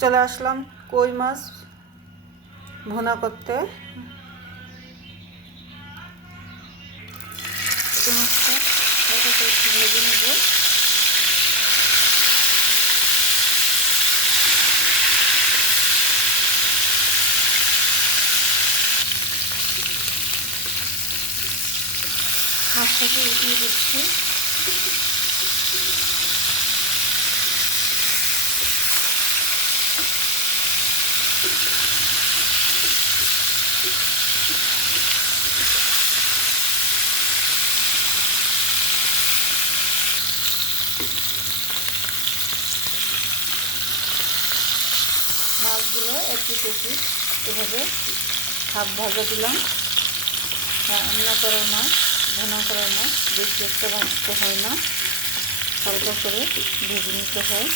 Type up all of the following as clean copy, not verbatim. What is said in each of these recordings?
চলে আসলাম কই মাছ ভুনা করতে। মাছটা একটু ভেজে নেব। মাছটাকে উঠিয়ে দিচ্ছি। মাছগুলো একটু এভাবে হাফ ভাজা দিলাম। রান্না করার মাছ, ভুনা করার মাছ বেশি একটা ভাজতে হয় না, হালকা করে ভেজে নিতে হয়।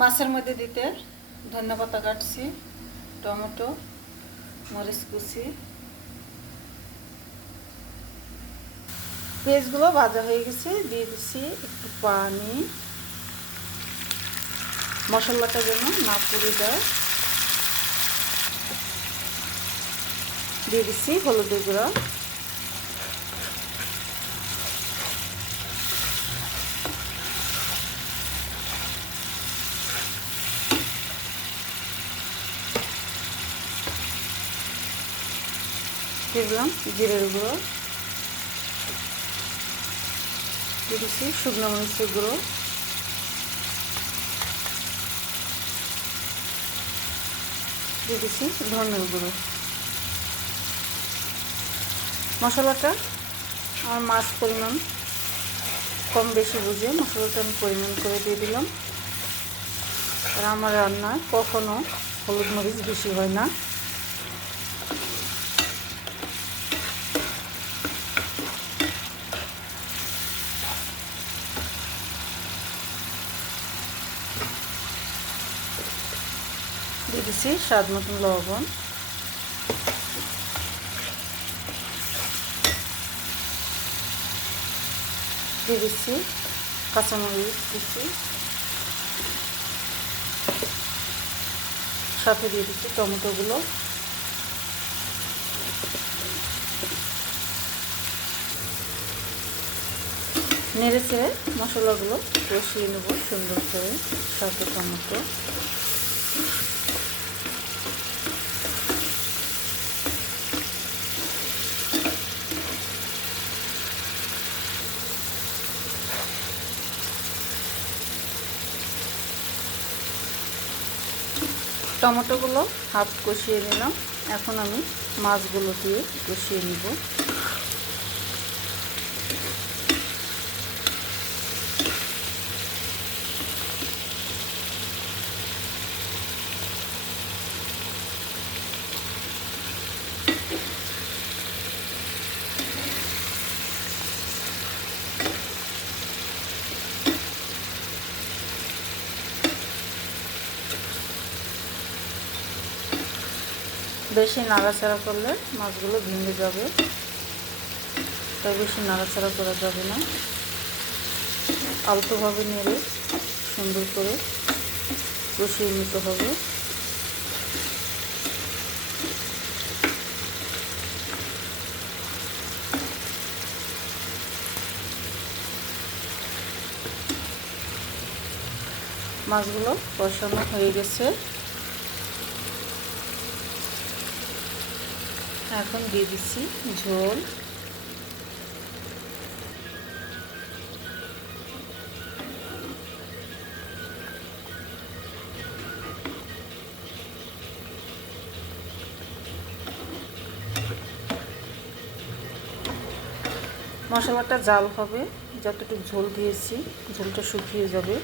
মাছের মধ্যে দিতে ধনেপাতা কাটছি, টমেটো, মরিচ কুচি। পেঁয়াজগুলো ভাজা হয়ে গেছে, দিয়ে দিচ্ছি একটু পানি, মশলাটা যেন না পুড়ে যায়। দিয়ে দিচ্ছি হলুদের গুঁড়া, দিয়ে দিলাম জিরের গুঁড়ো, দিয়ে দিচ্ছি শুকনো মরিচের গুঁড়ো, দিয়ে দিচ্ছি ধনের গুঁড়ো। মশলাটা আমার মাছ পরিমাণ কম বেশি বুঝে মশলাটা আমি পরিমাণ করে দিয়ে দিলাম। আর আমার রান্নায় কখনো হলুদ মরিচ বেশি হয় না। দিয়ে দিচ্ছি স্বাদ মতন লবণ, দিয়ে দিচ্ছি কাঁচামরিচ দিচ্ছি, সাথে দিয়ে দিচ্ছি টমেটোগুলো। নেড়ে চেড়ে মশলাগুলো কষিয়ে নেব সুন্দর করে, সাথে টমেটো। টমেটোগুলো হাফ কষিয়ে নিলাম, এখন আমি মাছগুলো দিয়ে কষিয়ে নিব। বেশি নাড়াচাড়া করলে মাছগুলো ভেঙে যাবে, তাই বেশি নাড়াচাড়া করা যাবে না। আলতোভাবে নেড়ে সুন্দর করে কষিয়ে নিতে হবে। মাছগুলো কষানো হয়ে গেছে, এখন দিয়ে দিচ্ছি ঝোল। মশলাটা জাল হবে, যতটুকু ঝোল দিয়েছি ঝোলটা শুকিয়ে যাবে।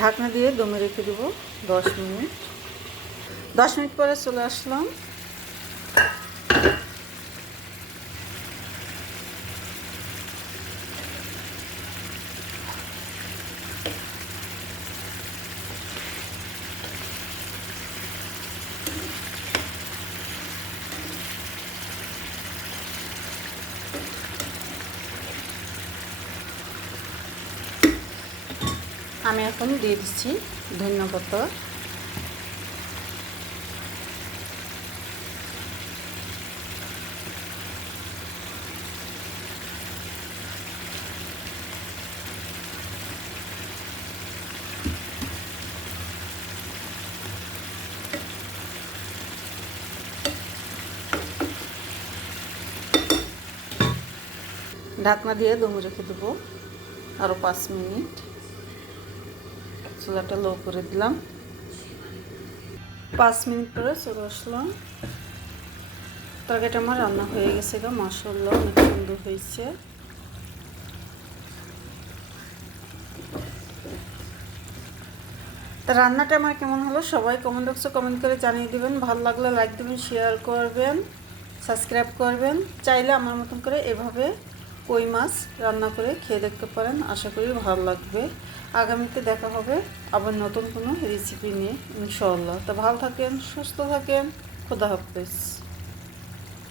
ঢাকনা দিয়ে দমে রেখে দেব 10 মিনিট। 10 মিনিট পরে চলে আসলাম। আমি এখন দিয়ে দিচ্ছি ধনিয়া পাতা। ঢাকনা দিয়ে দম রেখে দেবো আরও 5 মিনিট। চুলাটা লো করে দিলাম। 5 মিনিট পরে চলে আসলাম। তরকারিটা আমার রান্না হয়ে গেছে গা, মাশাআল্লাহ অনেক সুন্দর হয়েছে। তা রান্নাটা আমার কেমন হলো সবাই কমেন্ট বক্সে কমেন্ট করে জানিয়ে দিবেন। ভালো লাগলে লাইক দেবেন, শেয়ার করবেন, সাবস্ক্রাইব করবেন। চাইলে আমার মতন করে এভাবে কই মাছ রান্না করে খেয়ে দেখতে পারেন, আশা করি ভালো লাগবে। আগামীতে দেখা হবে আবার নতুন কোনো রেসিপি নিয়ে ইনশাআল্লাহ। তা ভালো থাকেন, সুস্থ থাকেন, খোদা হাফেজ।